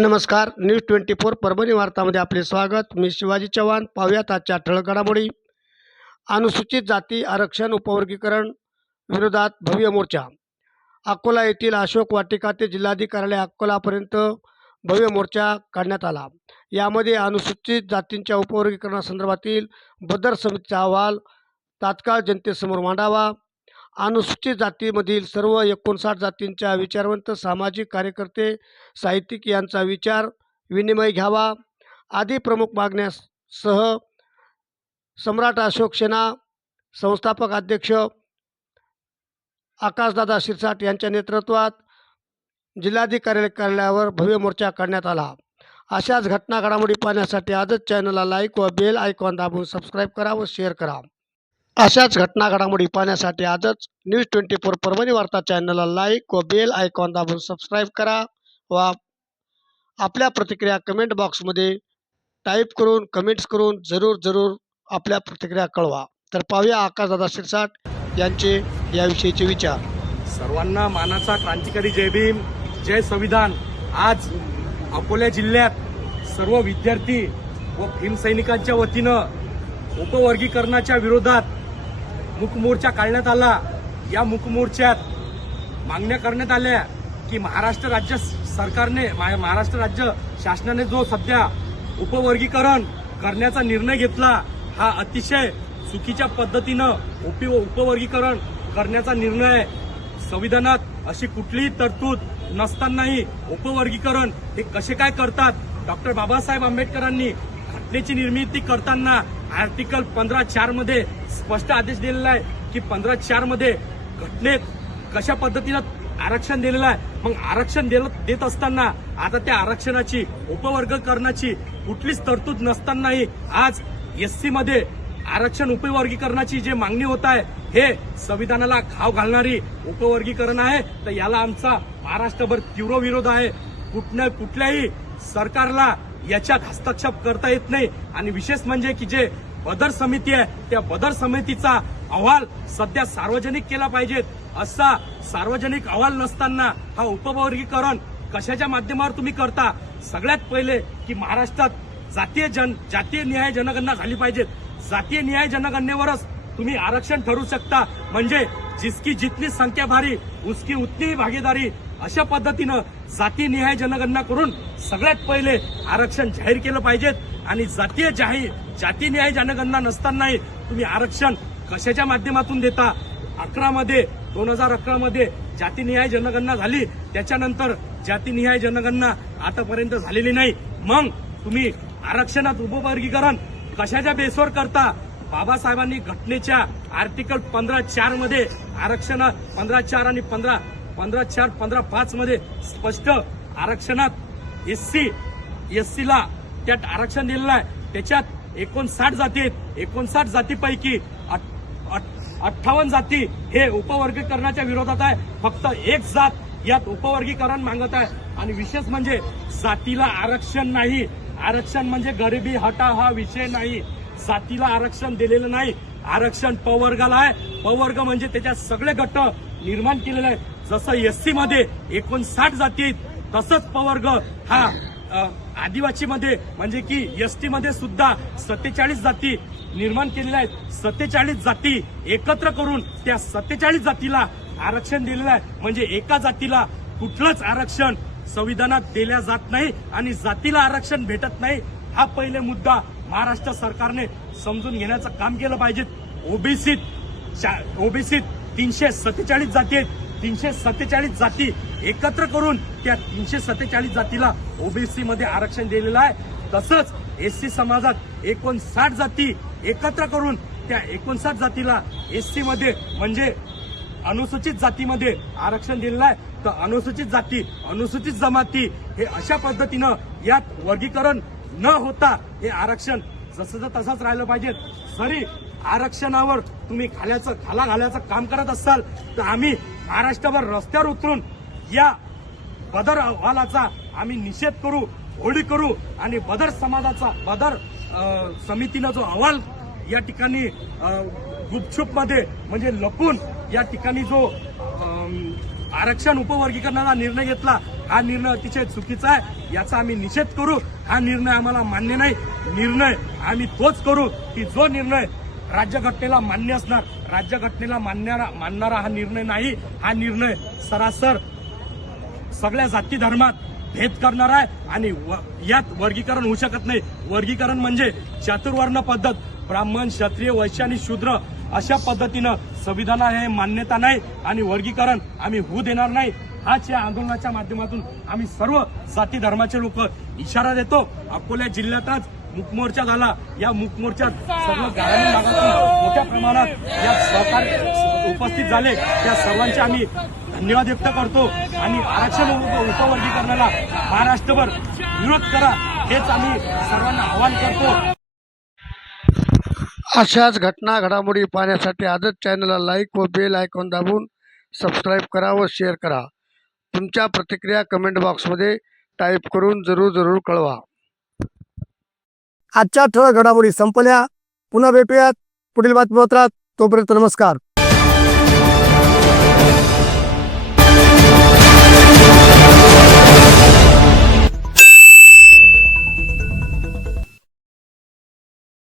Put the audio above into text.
नमस्कार. न्यूज 24 परभणी वार्तामध्ये आपले स्वागत. मी शिवाजी चव्हाण. पाहूयात आजच्या ठळक घडामोडी. अनुसूचित जाती आरक्षण उपवर्गीकरण विरोधात भव्य मोर्चा. अकोला येथील अशोक वाटिका ते जिल्हाधिकारी अकोलापर्यंत भव्य मोर्चा काढण्यात आला. यामध्ये अनुसूचित जातींच्या उपवर्गीकरणासंदर्भातील बदर समितीचा अहवाल तात्काळ जनतेसमोर मांडावा. अनुसूचित जातीमधील सर्व 59 जातींच्या विचारवंत सामाजिक कार्यकर्ते साहित्यिक यांचा विचार विनिमय घ्यावा आदी प्रमुख मागण्यासह सम्राट अशोक सेना संस्थापक अध्यक्ष आकाशदादा शिरसाट यांच्या नेतृत्वात जिल्हाधिकारी कार्यालयावर भव्य मोर्चा काढण्यात आला. अशाच घटना घडामोडी पाहण्यासाठी आजच चॅनलला लाईक व बेल आयकॉन दाबून सबस्क्राईब करा व शेअर करा. अशाच घटना घडामोडी पाहण्यासाठी आजच न्यूज 24 परभणी वार्ता चॅनलला लाईक व बेल आयकॉन दाबून सबस्क्राईब करा व आपल्या प्रतिक्रिया कमेंट बॉक्समध्ये टाईप करून कमेंट्स करून जरूर आपल्या प्रतिक्रिया कळवा. तर पाहूया आकाशदादा शिरसाट यांचे याविषयीचे विचार. सर्वांना मानाचा क्रांतिकारी जय भीम, जय संविधान. आज अकोला जिल्ह्यात सर्व विद्यार्थी व भीमसैनिकांच्या वतीनं उपवर्गीकरणाच्या विरोधात मूकमोर्चा काढण्यात आला. या मूकमोर्चात मागण्या करण्यात आल्या की महाराष्ट्र राज्य सरकारने महाराष्ट्र राज्य शासनाने जो सध्या उपवर्गीकरण करण्याचा निर्णय घेतला हा अतिशय चुकीच्या पद्धतीनं उपवर्गीकरण करण्याचा निर्णय. संविधानात अशी कुठलीही तरतूद नसतानाही उपवर्गीकरण हे कसे काय करतात. डॉक्टर बाबासाहेब आंबेडकरांनी घटनेची निर्मिती करताना आर्टिकल 15(4) मध्ये स्पष्ट आदेश दिलेला आहे की 15(4) मध्ये घटनेत कशा पद्धतीनं आरक्षण दिलेलं आहे. मग आरक्षण देत असताना आता त्या आरक्षणाची उपवर्गीकरणाची कुठलीच तरतूद नसतानाही आज एससी मध्ये आरक्षण उपवर्गीकरणाची जे मागणी होत आहे हे संविधानाला घाव घालणारी उपवर्गीकरण आहे. तर याला आमचा महाराष्ट्रभर तीव्र विरोध आहे. कुठल्याही सरकारला याच्यात हस्तक्षेप करता येत नाही. आणि विशेष म्हणजे की जे बदर समिती आहे त्या बदर समितीचा अहवाल सध्या सार्वजनिक केला पाहिजेत. असा सार्वजनिक अहवाल नसताना हा उपवर्गीकरण कशाच्या माध्यमावर तुम्ही करता. सगळ्यात पहिले की महाराष्ट्रात जातीय न्याय जनगणना झाली पाहिजे. जातीय न्याय जनगणनेवरच तुम्ही आरक्षण ठरवू शकता. म्हणजे जिसकी जितनी संख्या भारी उसकी उतनी भागीदारी अशा पद्धतीनं जाती न्याय जनगणना करून सगळ्यात पहिले आरक्षण जाहीर केलं पाहिजेत. आणि जाती न्याय जनगणना नसतानाही तुम्ही आरक्षण कशाच्या माध्यमातून देता. 2011 मध्ये जातीनिहाय जनगणना झाली. त्याच्यानंतर जातीनिहाय जनगणना आतापर्यंत झालेली नाही. मग तुम्ही आरक्षणात उपवर्गीकरण कशाच्या बेसवर करता. बाबासाहेबांनी घटनेच्या आर्टिकल 15(4) मध्ये आरक्षण 15(4) आणि 15(4)-15(5) मध्ये स्पष्ट आरक्षणात एससीला त्यात आरक्षण दिलेलं आहे. त्याच्यात 59 जाती आहेत. 59 जातीपैकी 58 जाती हे उपवर्गीकरणाच्या विरोधात आहे. फक्त एक जात यात उपवर्गीकरण मागत आहे. आणि विशेष म्हणजे जातीला आरक्षण नाही. आरक्षण म्हणजे गरिबी हटाव हा विषय नाही. जातीला आरक्षण दिलेलं नाही. आरक्षण पवर्गाला आहे. पवर्ग म्हणजे त्याच्यात सगळे गट निर्माण केलेले आहेत. जसं एससी मध्ये 59 जाती आहेत तसंच पवर्ग हा आदिवासी मध्ये म्हणजे की एसटी मध्ये सुद्धा 47 जाती निर्माण केलेल्या आहेत. 47 जाती एकत्र करून त्या 47 जातीला आरक्षण दिलेलं आहे. म्हणजे एका जातीला कुठलंच आरक्षण संविधानात दिल्या जात नाही आणि जातीला आरक्षण भेटत नाही. हा पहिले मुद्दा महाराष्ट्र सरकारने समजून घेण्याचं काम केलं पाहिजे. ओबीसीत 347 जाती आहेत. 347 जाती एकत्र करून त्या 347 जातीला ओबीसी मध्ये आरक्षण दिलेलं आहे. तसंच एससी समाजात 59 जाती एकत्र करून त्या 59 जातीला एससी मध्ये म्हणजे अनुसूचित जातीमध्ये आरक्षण दिलेलं आहे. तर अनुसूचित जाती अनुसूचित जमाती हे अशा पद्धतीनं यात वर्गीकरण न होता हे आरक्षण जसं तसंच राहिलं पाहिजे. जरी आरक्षणावर तुम्ही खाला घालायचं काम करत असाल तर आम्ही महाराष्ट्रभर रस्त्यावर उतरून या बदर अहवालाचा आम्ही निषेध करू, होळी करू. आणि बदर समितीनं जो अहवाल या ठिकाणी गुपचूप मध्ये म्हणजे लपून या ठिकाणी जो आरक्षण उपवर्गीकरणाचा निर्णय घेतला हा निर्णय अतिशय चुकीचा आहे, याचा आम्ही निषेध करू. हा निर्णय आम्हाला मान्य नाही. निर्णय आम्ही तोच करू की जो निर्णय राज्यघटनेला मान्य असणार. राज्यघटनेला मानणारा हा निर्णय नाही. हा निर्णय सरासर सगळ्या जाती धर्मात भेद करणार आहे आणि यात वर्गीकरण होऊ शकत नाही. वर्गीकरण म्हणजे चातुर्वर्ण पद्धत, ब्राह्मण, क्षत्रिय, वैश्य आणि शूद्र अशा पद्धतीनं संविधानाला हे मान्यता नाही आणि वर्गीकरण आम्ही होऊ देणार नाही. हाच या आंदोलनाच्या माध्यमातून आम्ही सर्व जाती धर्माचे लोक इशारा देतो. अकोला जिल्ह्यातच मूक मोर्चा झाला. या मूक मोर्चात सर्व ग्रामीण भागातून मोठ्या प्रमाणात या सहकारी उपस्थित झाले. त्या सर्वांचे आम्ही धन्यवाद व्यक्त करतो आणि आरक्षण उपवर्गीकरणाला महाराष्ट्रभर विरोध करा हेच आम्ही सर्वांना आवाहन करतो. अशाच घटना घडामोडी पाहण्यासाठी आजच चॅनलला लाईक व बेल आयकॉन दाबून सबस्क्राईब करा व शेअर करा. तुमच्या प्रतिक्रिया कमेंट बॉक्समध्ये टाईप करून जरूर कळवा. आजच्या ठळक घडामोडी संपल्या. पुन्हा भेटूयात पुढील बातमीपत्रात. तोपर्यंत नमस्कार.